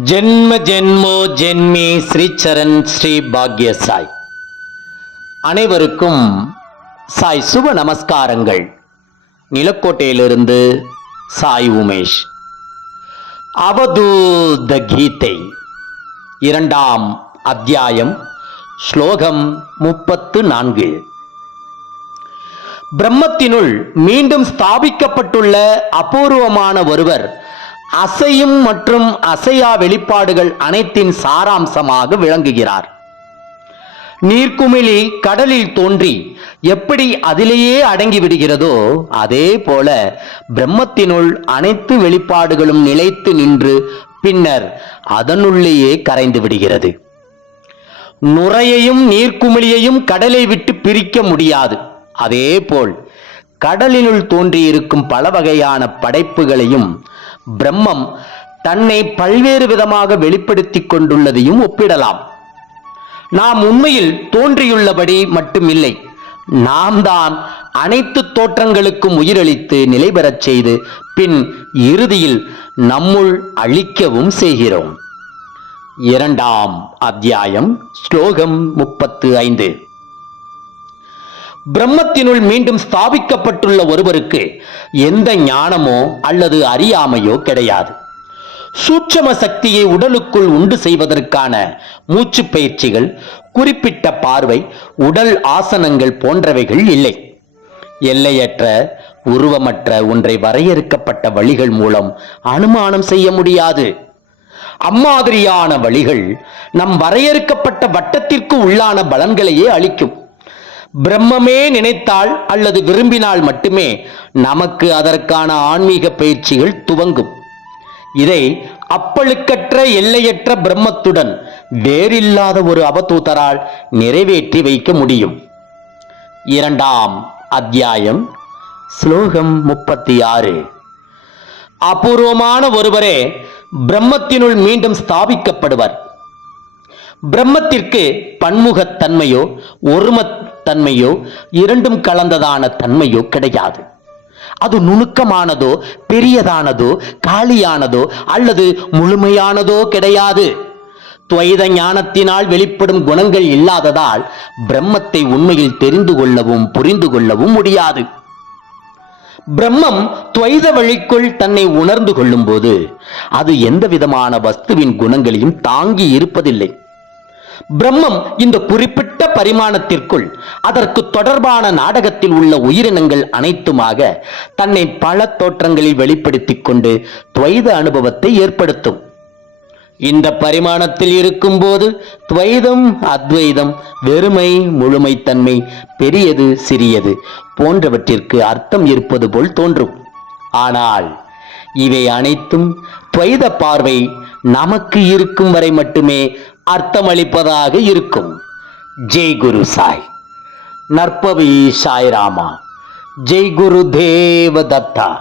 ஜென்ம ஜென்மோ ஜென்மி ஸ்ரீச்சரண் ஸ்ரீ பாக்ய சாய் அனைவருக்கும் சாய் சுப நமஸ்காரங்கள். நிலக்கோட்டையிலிருந்து சாய் உமேஷ். அவதூத கீதை இரண்டாம் அத்தியாயம் ஸ்லோகம் முப்பத்து நான்கு. பிரம்மத்தினுள் மீண்டும் ஸ்தாபிக்கப்பட்டுள்ள அபூர்வமான ஒருவர் அசையும் மற்றும் அசையா வெளிப்பாடுகள் அனைத்தின் சாராம்சமாக விளங்குகிறார். நீர்க்குமிழி கடலில் தோன்றி எப்படி அதிலேயே அடங்கி விடுகிறதோ அதே போல பிரம்மத்தினுள் அனைத்து வெளிப்பாடுகளும் நிலைத்து நின்று பின்னர் அதனுள்ளேயே கரைந்து விடுகிறது. நுரையையும் நீர்க்குமிழியையும் கடலை விட்டு பிரிக்க முடியாது. அதேபோல் கடலினுள் தோன்றியிருக்கும் பல வகையான படைப்புகளையும் பிரம்மம் தன்னை பல்வேறு விதமாக வெளிப்படுத்திக் கொண்டுள்ளதையும் ஒப்பிடலாம். நாம் உண்மையில் தோன்றியுள்ளபடி மட்டுமில்லை. நாம் தான் அனைத்து தோற்றங்களுக்கும் உயிரளித்து நிலை பெறச் செய்து பின் இறுதியில் நம்முள் அழிக்கவும் செய்கிறோம். இரண்டாம் அத்தியாயம் ஸ்லோகம் முப்பத்து ஐந்து. பிரம்மத்தினுள் மீண்டும் ஸ்தாபிக்கப்பட்டுள்ள ஒருவருக்கு எந்த ஞானமோ அல்லது அறியாமையோ கிடையாது. சூட்சம சக்தியை உடலுக்குள் உண்டு செய்வதற்கான மூச்சு பயிற்சிகள் குறிப்பிட்ட பார்வை உடல் ஆசனங்கள் போன்றவைகள் இல்லை. எல்லையற்ற உருவமற்ற ஒன்றை வரையறுக்கப்பட்ட வழிகள் மூலம் அனுமானம் செய்ய முடியாது. அம்மாதிரியான வழிகள் நம் வரையறுக்கப்பட்ட வட்டத்திற்கு உள்ளான பலன்களையே அளிக்கும். பிரம்மமே நினைத்தால் அல்லது விரும்பினால் மட்டுமே நமக்கு அதற்கான ஆன்மீக பயிற்சிகள் துவங்கும். இதை அப்பழுக்கற்ற எல்லையற்ற பிரம்மத்துடன் வேறில்லாத ஒரு அவதூதரால் நிறைவேற்றி வைக்க முடியும். இரண்டாம் அத்தியாயம் ஸ்லோகம் முப்பத்தி ஆறு அபூர்வமான ஒருவரே பிரம்மத்தினுள் மீண்டும் ஸ்தாபிக்கப்படுவர். பிரம்மத்திற்கு பன்முகத்தன்மையோ தன்மையோ இரண்டும் கலந்ததான தன்மையோ கிடையாது. அது நுணுக்கமானதோ பெரியதானதோ காலியானதோ அல்லது முழுமையானதோ கிடையாது. துவைத ஞானத்தினால் வெளிப்படும் குணங்கள் இல்லாததால் பிரம்மத்தை உண்மையில் தெரிந்து கொள்ளவும் புரிந்து கொள்ளவும் முடியாது. பிரம்மம் துவைத வழிக்குள் தன்னை உணர்ந்து கொள்ளும்போது அது எந்த விதமான வஸ்துவின் குணங்களையும் தாங்கி இருப்பதில்லை. பிரம்மம் இந்த குறிப்பிட்ட பரிமாணத்திற்குள் அதற்கு தொடர்பான நாடகத்தில் உள்ள உயிரினங்கள் அனைத்துமாக தன்னை பல தோற்றங்களில் வெளிப்படுத்திக் கொண்டு துவைத அனுபவத்தை ஏற்படுத்தும். இந்த பரிமாணத்தில் இருக்கும்போது துவைதம் அத்வைதம் வெறுமை முழுமைத்தன்மை பெரியது சிறியது போன்றவற்றிற்கு அர்த்தம் இருப்பது போல் தோன்றும். ஆனால் இவை அனைத்தும் துவைத பார்வை நமக்கு இருக்கும் வரை மட்டுமே அர்த்தமளிப்பதாக இருக்கும். ஜெய் குரு சாய். நற்பவி சாய்ராமா. ஜெய் குரு தேவ தத்தா.